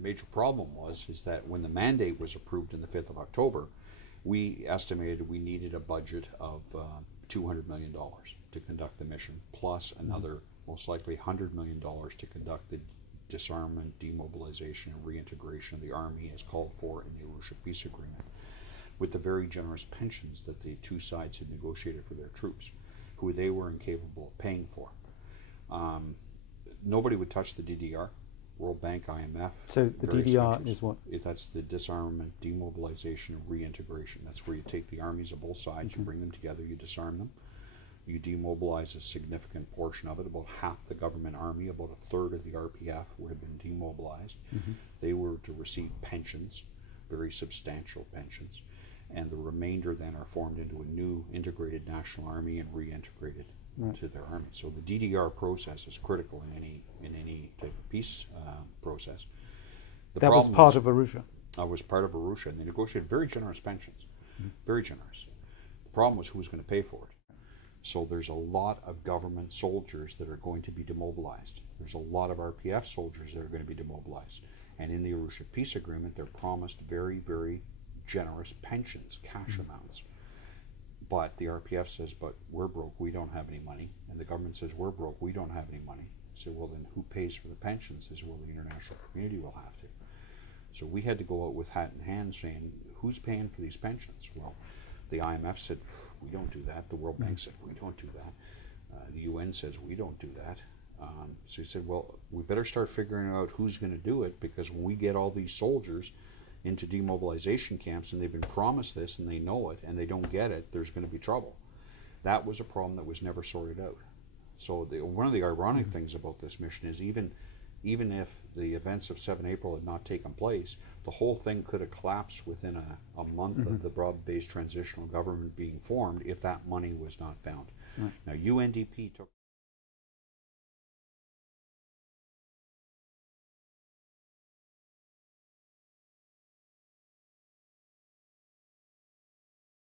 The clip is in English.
the major problem is that when the mandate was approved on the 5th of October, we estimated we needed a budget of $200 million to conduct the mission, plus another most likely $100 million to conduct the disarmament, demobilization, and reintegration of the Army as called for in the Arusha Peace Agreement, with the very generous pensions that the two sides had negotiated for their troops, who they were incapable of paying for. Nobody would touch the DDR, World Bank, IMF. So the DDR is what? That's the disarmament, demobilization, and reintegration. That's where you take the armies of both sides, you bring them together, you disarm them, you demobilize a significant portion of it, about half the government army, about a third of the RPF would have been demobilized. They were to receive pensions, very substantial pensions, and the remainder then are formed into a new integrated national army and reintegrated to their army. So the DDR process is critical in any type of peace process. That was part of Arusha. Was part of Arusha, and they negotiated very generous pensions, very generous. The problem was who was going to pay for it. So there's a lot of government soldiers that are going to be demobilized. There's a lot of RPF soldiers that are going to be demobilized. And in the Arusha Peace Agreement, they're promised very, very generous pensions, cash amounts. But the RPF says, but we're broke, we don't have any money. And the government says, we're broke, we don't have any money. So, well, then who pays for the pensions? Says, well, the international community will have to. So we had to go out with hat in hand saying, who's paying for these pensions? Well, the IMF said, we don't do that. The World Bank said, we don't do that. The UN says, we don't do that. So he said, well, we better start figuring out who's going to do it, because when we get all these soldiers into demobilization camps and they've been promised this and they know it and they don't get it, there's going to be trouble. That was a problem that was never sorted out. So one of the ironic things about this mission is even if the events of 7 April had not taken place, the whole thing could have collapsed within a month of the broad-based transitional government being formed if that money was not found. Now, UNDP took